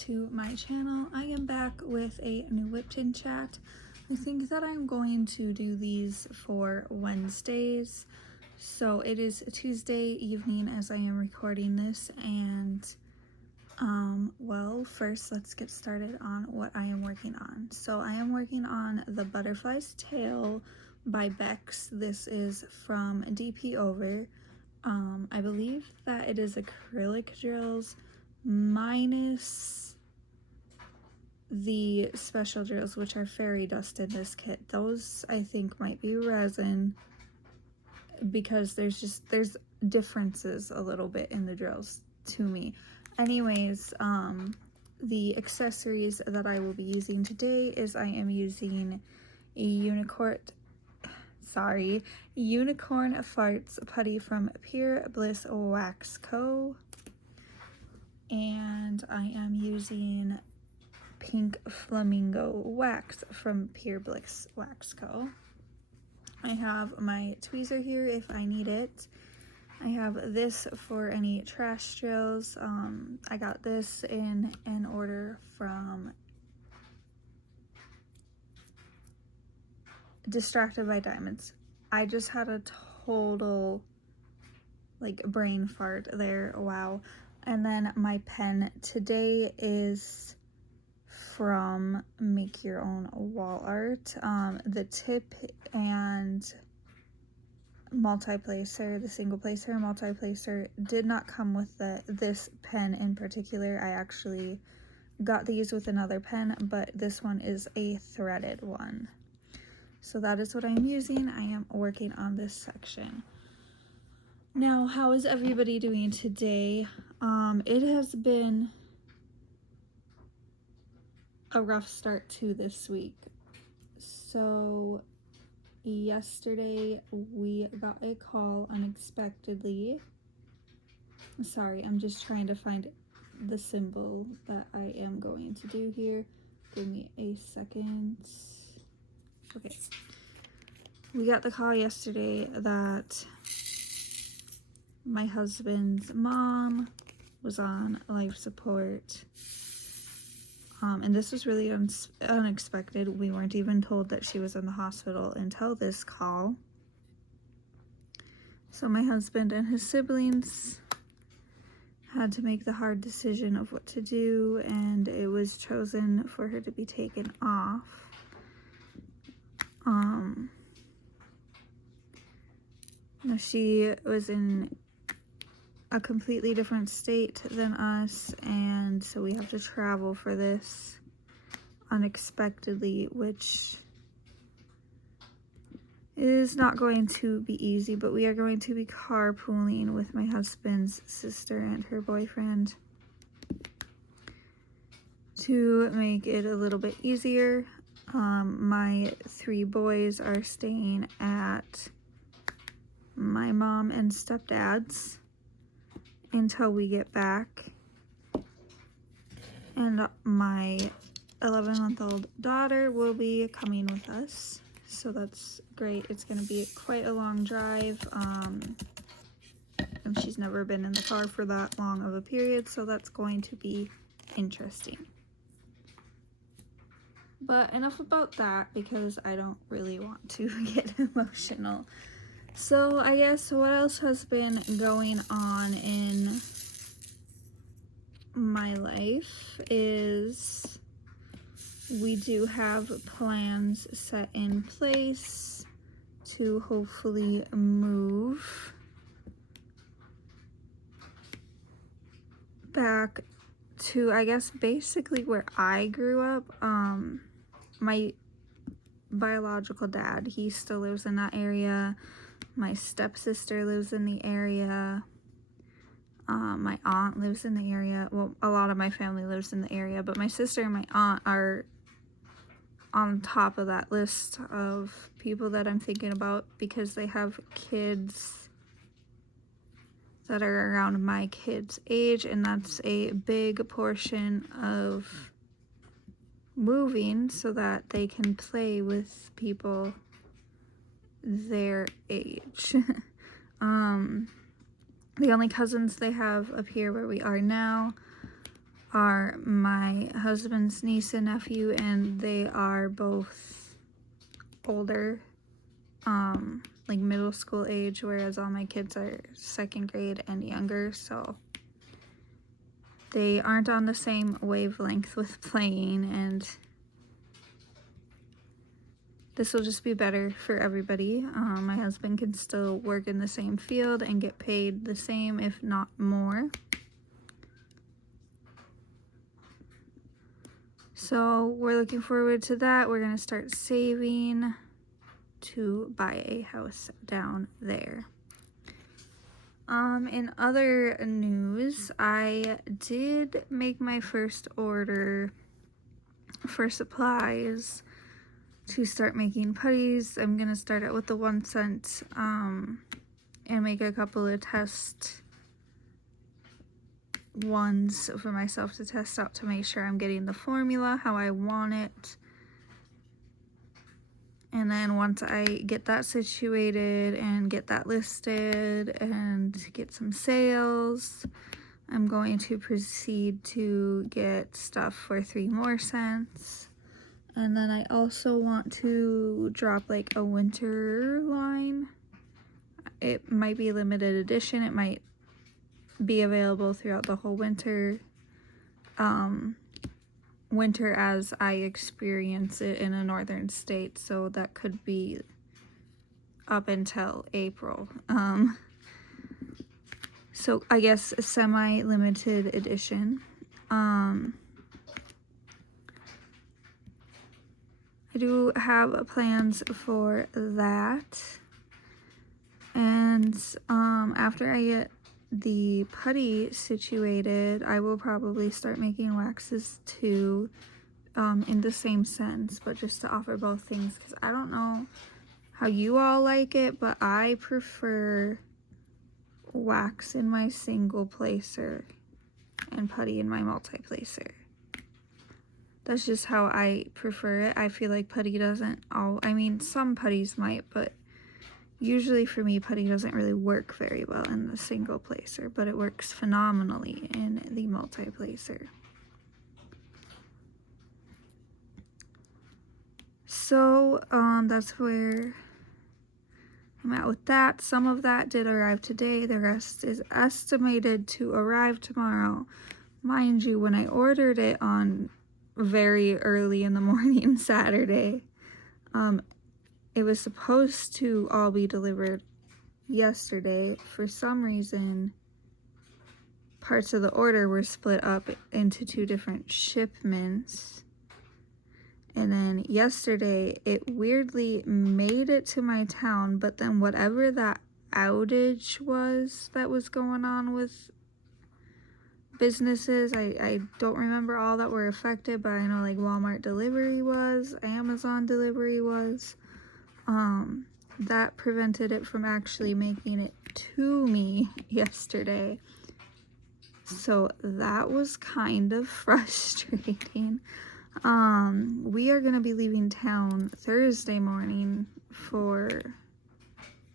to my channel. I am back with a new WIP Chat. I think that I'm going to do these for Wednesdays. So it is Tuesday evening as I am recording this, and well, first let's get started on what I am working on. So I am working on the Butterfly's Tail by Bex. This is from DPover. I believe that it is acrylic drills minus the special drills, which are fairy dust in this kit. Those I think might be resin, because there's differences a little bit in the drills to me. Anyways, the accessories that I will be using today is I am using a Unicorn Farts Putty from Pure Bliss Wax Co. And I am using Pink Flamingo Wax from Pure Bliss Wax Co. I have my tweezer here if I need it. I have this for any trash drills. I got this in an order from Distracted by Diamonds. I just had a total like brain fart there, wow. And then my pen today is from Make Your Own Wall Art. The tip and multi-placer, the single placer and multi-placer, did not come with this pen in particular. I actually got these with another pen, but this one is a threaded one. So that is what I'm using. I am working on this section. Now, how is everybody doing today? It has been a rough start to this week. So yesterday we got a call unexpectedly. Sorry, I'm just trying to find the symbol that I am going to do here. Give me a second. Okay. We got the call yesterday that my husband's mom was on life support. And this was really unexpected. We weren't even told that she was in the hospital until this call. So my husband and his siblings had to make the hard decision of what to do, and it was chosen for her to be taken off. Now she was in a completely different state than us, and so we have to travel for this unexpectedly, which is not going to be easy, but we are going to be carpooling with my husband's sister and her boyfriend to make it a little bit easier. My 3 boys are staying at my mom and stepdad's until we get back, and my 11-month-old daughter will be coming with us, so that's great. It's going to be quite a long drive, and she's never been in the car for that long of a period, so that's going to be interesting. But enough about that, because I don't really want to get emotional. So I guess what else has been going on in my life is we do have plans set in place to hopefully move back to, I guess, basically where I grew up. My biological dad, he still lives in that area. My stepsister lives in the area. My aunt lives in the area. Well, a lot of my family lives in the area, but my sister and my aunt are on top of that list of people that I'm thinking about, because they have kids that are around my kids' age, and that's a big portion of moving so that they can play with people their age. The only cousins they have up here where we are now are my husband's niece and nephew, and they are both older, like middle school age, whereas all my kids are 2nd grade and younger, so they aren't on the same wavelength with playing, and this will just be better for everybody. My husband can still work in the same field and get paid the same, if not more. So we're looking forward to that. We're going to start saving to buy a house down there. In other news, I did make my first order for supplies to start making putties. I'm going to start out with the 1 cent and make a couple of test ones for myself to test out to make sure I'm getting the formula how I want it. And then once I get that situated and get that listed and get some sales, I'm going to proceed to get stuff for 3 more cents. And then I also want to drop like a winter line. It might be limited edition. It might be available throughout the whole winter. Winter as I experience it in a northern state, so that could be up until April. So I guess a semi-limited edition. I do have plans for that, and after I get the putty situated, I will probably start making waxes too, in the same sense, but just to offer both things, because I don't know how you all like it, but I prefer wax in my single placer and putty in my multi-placer. That's just how I prefer it. I feel like putty doesn't I mean, some putties might, but usually for me, putty doesn't really work very well in the single placer, but it works phenomenally in the multi-placer. So, that's where I'm at with that. Some of that did arrive today. The rest is estimated to arrive tomorrow. Mind you, when I ordered it on very early in the morning Saturday, it was supposed to all be delivered yesterday. For some reason, parts of the order were split up into 2 different shipments. And then yesterday, it weirdly made it to my town, but then whatever that outage was that was going on with businesses, I don't remember all that were affected, but I know like Walmart delivery was, Amazon delivery was. That prevented it from actually making it to me yesterday. So that was kind of frustrating. We are going to be leaving town Thursday morning for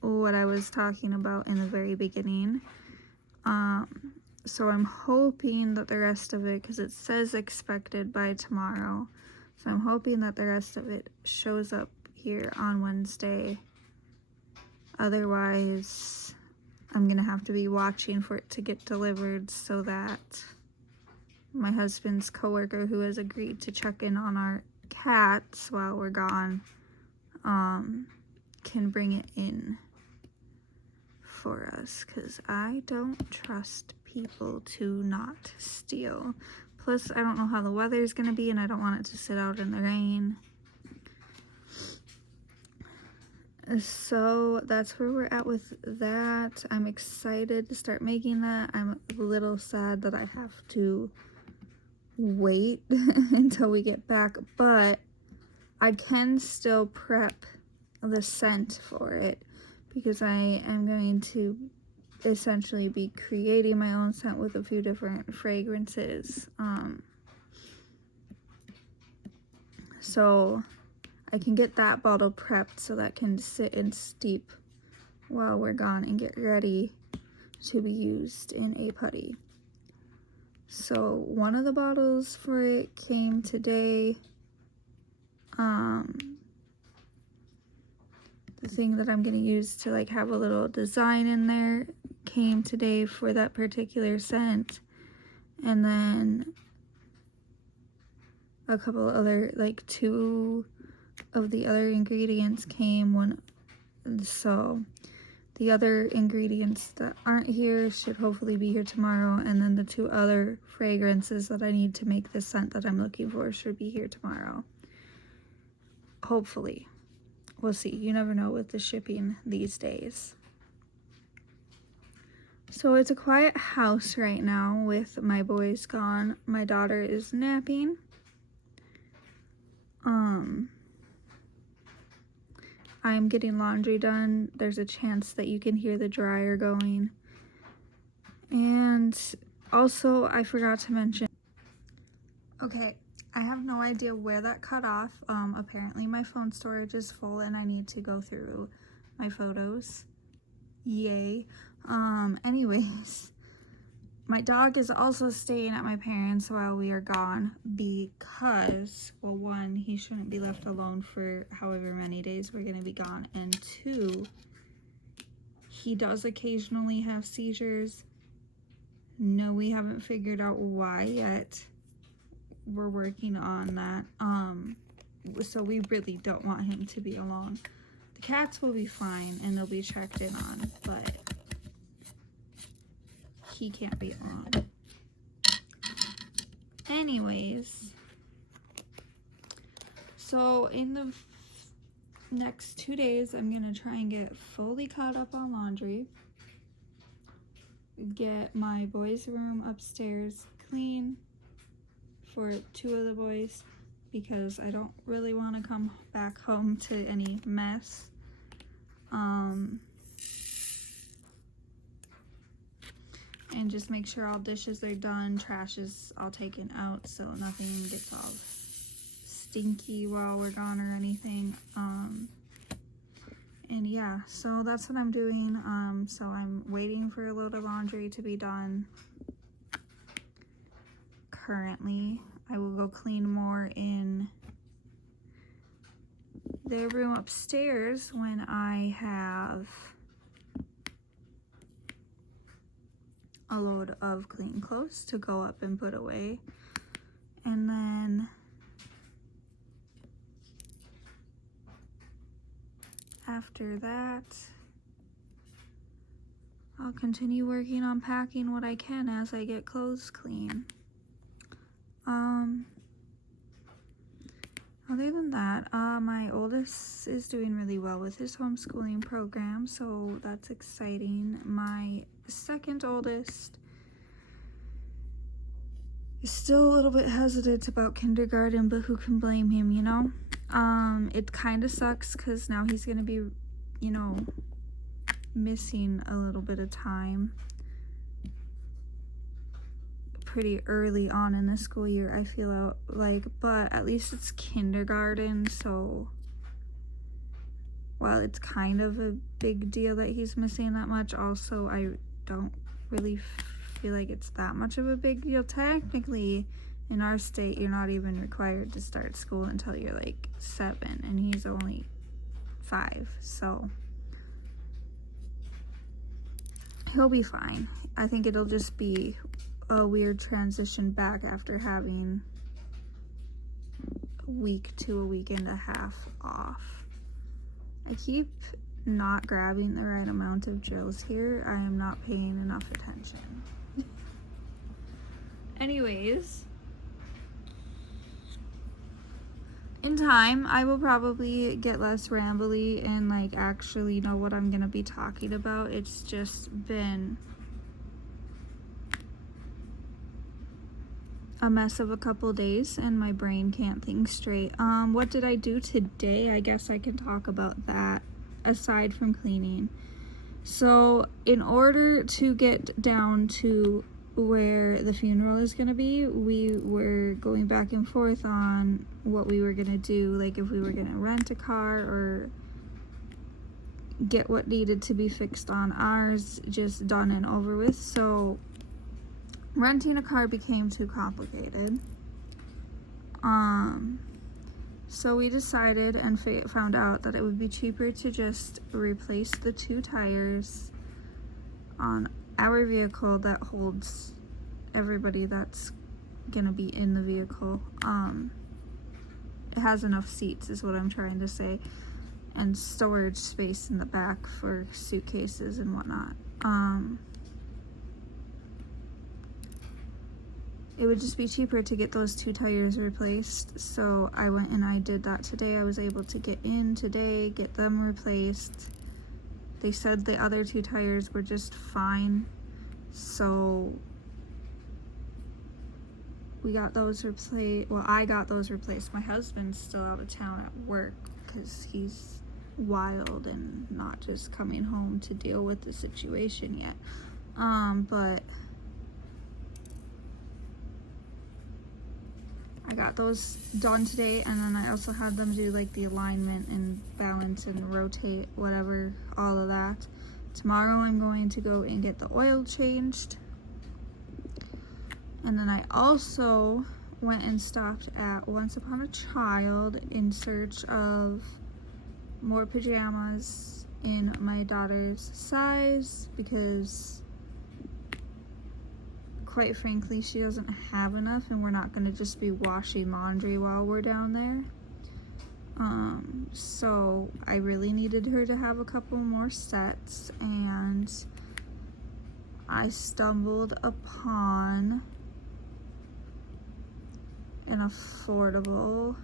what I was talking about in the very beginning. So I'm hoping that the rest of it, because it says expected by tomorrow, so I'm hoping that the rest of it shows up here on Wednesday. Otherwise, I'm gonna have to be watching for it to get delivered so that my husband's coworker, who has agreed to check in on our cats while we're gone, can bring it in for us, because I don't trust people to not steal. Plus, I don't know how the weather is gonna be, and I don't want it to sit out in the rain. So that's where we're at with that. I'm excited to start making that. I'm a little sad that I have to wait until we get back, but I can still prep the scent for it, because I am going to essentially be creating my own scent with a few different fragrances. So I can get that bottle prepped so that can sit and steep while we're gone and get ready to be used in a putty. So one of the bottles for it came today. The thing that I'm gonna use to like have a little design in there came today for that particular scent. And then a couple other, like 2 of the other ingredients came one. So the other ingredients that aren't here should hopefully be here tomorrow, and then the 2 other fragrances that I need to make the scent that I'm looking for should be here tomorrow. Hopefully. We'll see. You never know with the shipping these days. So it's a quiet house right now with my boys gone. My daughter is napping. I'm getting laundry done. There's a chance that you can hear the dryer going. And also, I forgot to mention, okay, I have no idea where that cut off. Apparently my phone storage is full and I need to go through my photos. Yay. Anyways, my dog is also staying at my parents' while we are gone because, well, 1, he shouldn't be left alone for however many days we're gonna be gone, and 2, he does occasionally have seizures. No, we haven't figured out why yet. We're working on that. So we really don't want him to be alone. The cats will be fine and they'll be checked in on, but he can't be alone. Anyways, so in the next 2 days, I'm gonna try and get fully caught up on laundry, get my boys' room upstairs clean for 2 of the boys because I don't really want to come back home to any mess. And just make sure all dishes are done, trash is all taken out so nothing gets all stinky while we're gone or anything. And yeah, so that's what I'm doing. So I'm waiting for a load of laundry to be done. Currently, I will go clean more in their room upstairs when I have a load of clean clothes to go up and put away. And then after that, I'll continue working on packing what I can as I get clothes clean. Other than that, my oldest is doing really well with his homeschooling program, so that's exciting. My second oldest is still a little bit hesitant about kindergarten, but who can blame him, you know? It kind of sucks because now he's gonna be, you know, missing a little bit of time pretty early on in the school year, I feel like, but at least it's kindergarten, so while it's kind of a big deal that he's missing that much, also I don't really feel like it's that much of a big deal. Technically, in our state, you're not even required to start school until you're like 7, and he's only 5, so he'll be fine. I think it'll just be a weird transition back after having a week to a week and a half off. I keep not grabbing the right amount of drills here. I am not paying enough attention. Anyways, in time, I will probably get less rambly and like actually know what I'm gonna be talking about. It's just been a mess of a couple days and my brain can't think straight. What did I do today? I guess I can talk about that aside from cleaning. So in order to get down to where the funeral is gonna be, we were going back and forth on what we were gonna do, like if we were gonna rent a car or get what needed to be fixed on ours just done and over with. So renting a car became too complicated. So we decided and found out that it would be cheaper to just replace the 2 tires on our vehicle that holds everybody that's gonna be in the vehicle. It has enough seats is what I'm trying to say, and storage space in the back for suitcases and whatnot. It would just be cheaper to get those 2 tires replaced, so I went and I did that today. I was able to get in today, get them replaced. They said the other 2 tires were just fine, so we got those replaced. Well, I got those replaced. My husband's still out of town at work because he's wild and not just coming home to deal with the situation yet. But I got those done today, and then I also had them do like the alignment and balance and rotate, whatever, all of that. Tomorrow I'm going to go and get the oil changed. And then I also went and stopped at Once Upon a Child in search of more pajamas in my daughter's size, because quite frankly she doesn't have enough, and we're not going to just be washing laundry while we're down there. So I really needed her to have a couple more sets, and I stumbled upon an affordable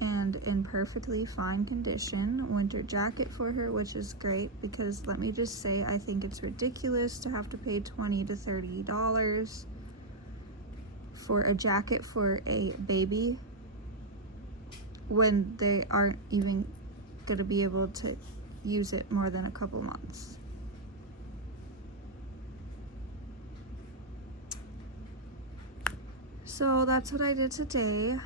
and in perfectly fine condition winter jacket for her, which is great, because let me just say, I think it's ridiculous to have to pay $20 to $30 for a jacket for a baby when they aren't even going to be able to use it more than a couple months. So that's what I did today.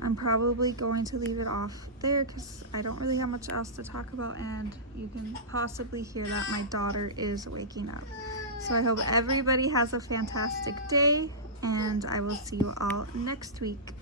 I'm probably going to leave it off there because I don't really have much else to talk about, and you can possibly hear that my daughter is waking up. So I hope everybody has a fantastic day, and I will see you all next week.